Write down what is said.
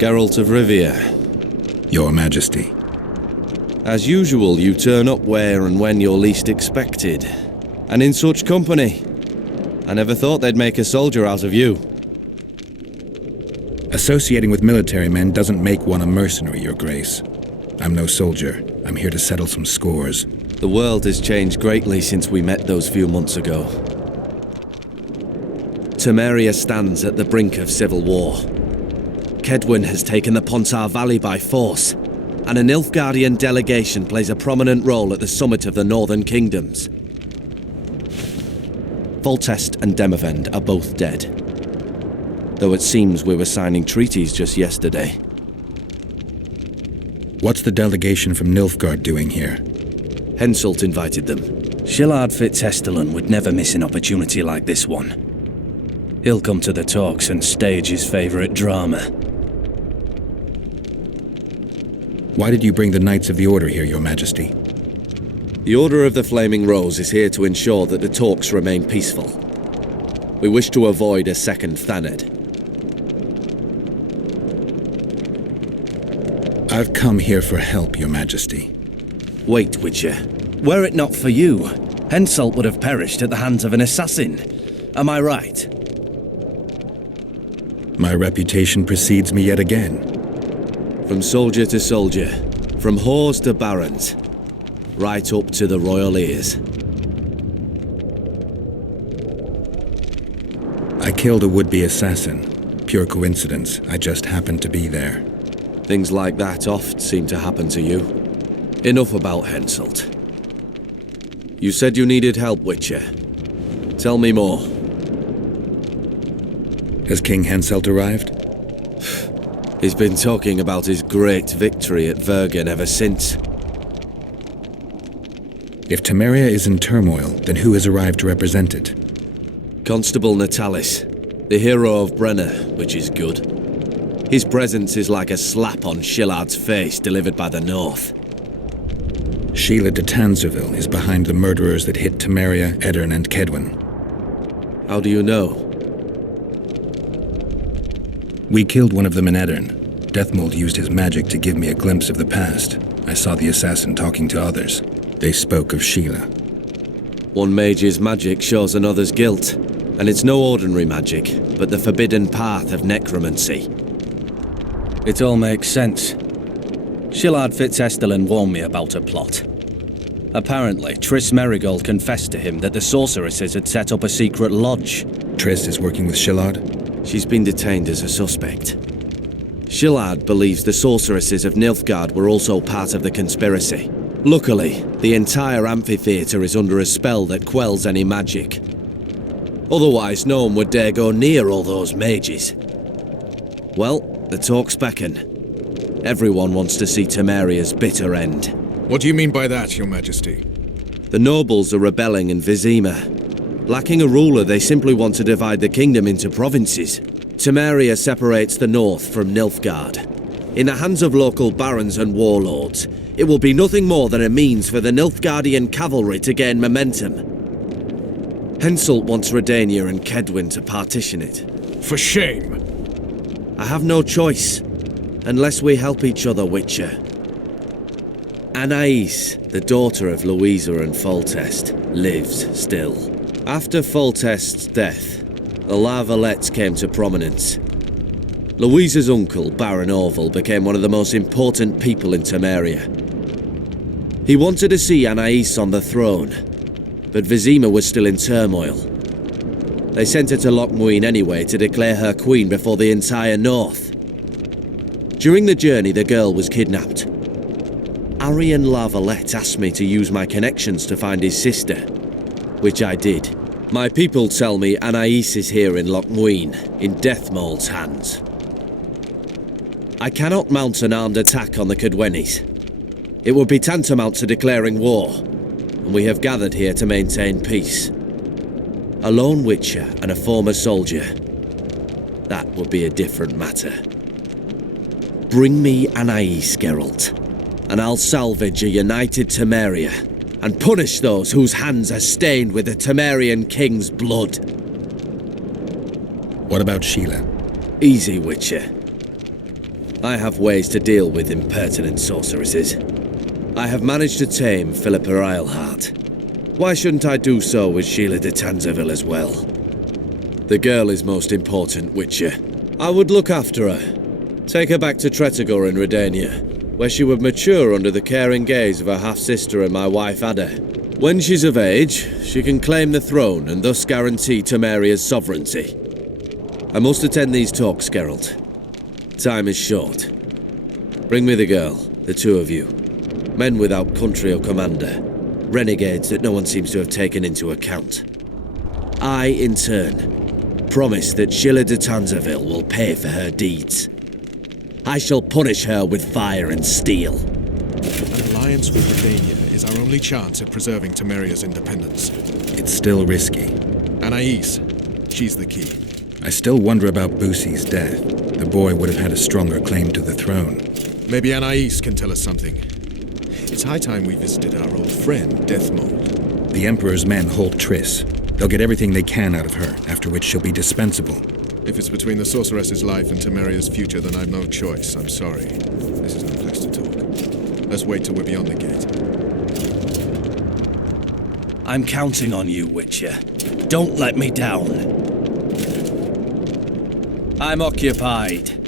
Geralt of Rivia. Your Majesty. As usual, you turn up where and when you're least expected. And in such company. I never thought they'd make a soldier out of you. Associating with military men doesn't make one a mercenary, Your Grace. I'm no soldier. I'm here to settle some scores. The world has changed greatly since we met those few months ago. Temeria stands at the brink of civil war. Kedwin has taken the Pontar Valley by force, and a Nilfgaardian delegation plays a prominent role at the summit of the Northern Kingdoms. Foltest and Demavend are both dead, though it seems we were signing treaties just yesterday. What's the delegation from Nilfgaard doing here? Henselt invited them. Shillard Fitzhestelin would never miss an opportunity like this one. He'll come to the talks and stage his favorite drama. Why did you bring the Knights of the Order here, Your Majesty? The Order of the Flaming Rose is here to ensure that the talks remain peaceful. We wish to avoid a second Thanedd. I've come here for help, Your Majesty. Wait, Witcher. Were it not for you, Henselt would have perished at the hands of an assassin. Am I right? My reputation precedes me yet again. From soldier to soldier, from whores to barons, right up to the royal ears. I killed a would-be assassin. Pure coincidence. I just happened to be there. Things like that oft seem to happen to you. Enough about Henselt. You said you needed help, Witcher. Tell me more. Has King Henselt arrived? He's been talking about his great victory at Vergen ever since. If Temeria is in turmoil, then who has arrived to represent it? Constable Natalis, the hero of Brenna, which is good. His presence is like a slap on Shillard's face delivered by the North. Sheila de Tanzerville is behind the murderers that hit Temeria, Eddern, and Kedwin. How do you know? We killed one of them in Eddern. Deathmold used his magic to give me a glimpse of the past. I saw the assassin talking to others. They spoke of Sheila. One mage's magic shows another's guilt, and it's no ordinary magic, but the forbidden path of necromancy. It all makes sense. Shillard Fitzhestelin warned me about a plot. Apparently, Triss Merigold confessed to him that the sorceresses had set up a secret lodge. Triss is working with Shillard? She's been detained as a suspect. Shillard believes the sorceresses of Nilfgaard were also part of the conspiracy. Luckily, the entire amphitheatre is under a spell that quells any magic. Otherwise, no one would dare go near all those mages. Well, the talks beckon. Everyone wants to see Temeria's bitter end. What do you mean by that, Your Majesty? The nobles are rebelling in Vizima. Lacking a ruler, they simply want to divide the kingdom into provinces. Temeria separates the north from Nilfgaard. In the hands of local barons and warlords, it will be nothing more than a means for the Nilfgaardian cavalry to gain momentum. Henselt wants Redania and Kedwin to partition it. For shame! I have no choice, unless we help each other, Witcher. Anais, the daughter of Louisa and Foltest, lives still. After Foltest's death, the La Valettes came to prominence. Louisa's uncle, Baron Orville, became one of the most important people in Temeria. He wanted to see Anais on the throne, but Vizima was still in turmoil. They sent her to Lochmuin anyway to declare her queen before the entire north. During the journey, the girl was kidnapped. Arian La Valette asked me to use my connections to find his sister, which I did. My people tell me Anais is here in Lochmuin, in Deathmold's hands. I cannot mount an armed attack on the Kedwenis. It would be tantamount to declaring war, and we have gathered here to maintain peace. A lone witcher and a former soldier. That would be a different matter. Bring me Anais, Geralt, and I'll salvage a united Temeria, and punish those whose hands are stained with the Temerian king's blood. What about Sheila? Easy, Witcher. I have ways to deal with impertinent sorceresses. I have managed to tame Philippa Eilhart. Why shouldn't I do so with Sheila de Tanzaville as well? The girl is most important, Witcher. I would look after her. Take her back to Tretogor in Redania, where she would mature under the caring gaze of her half-sister and my wife Ada. When she's of age, she can claim the throne and thus guarantee Temeria's sovereignty. I must attend these talks, Geralt. Time is short. Bring me the girl, the two of you. Men without country or commander. Renegades that no one seems to have taken into account. I, in turn, promise that Sheila de Tanzaville will pay for her deeds. I shall punish her with fire and steel. An alliance with Redania is our only chance at preserving Temeria's independence. It's still risky. Anais, she's the key. I still wonder about Boussy's death. The boy would have had a stronger claim to the throne. Maybe Anais can tell us something. It's high time we visited our old friend, Deathmold. The Emperor's men hold Triss. They'll get everything they can out of her, after which she'll be dispensable. If it's between the sorceress's life and Temeria's future, then I've no choice. I'm sorry. This is no place to talk. Let's wait till we're beyond the gate. I'm counting on you, Witcher. Don't let me down. I'm occupied.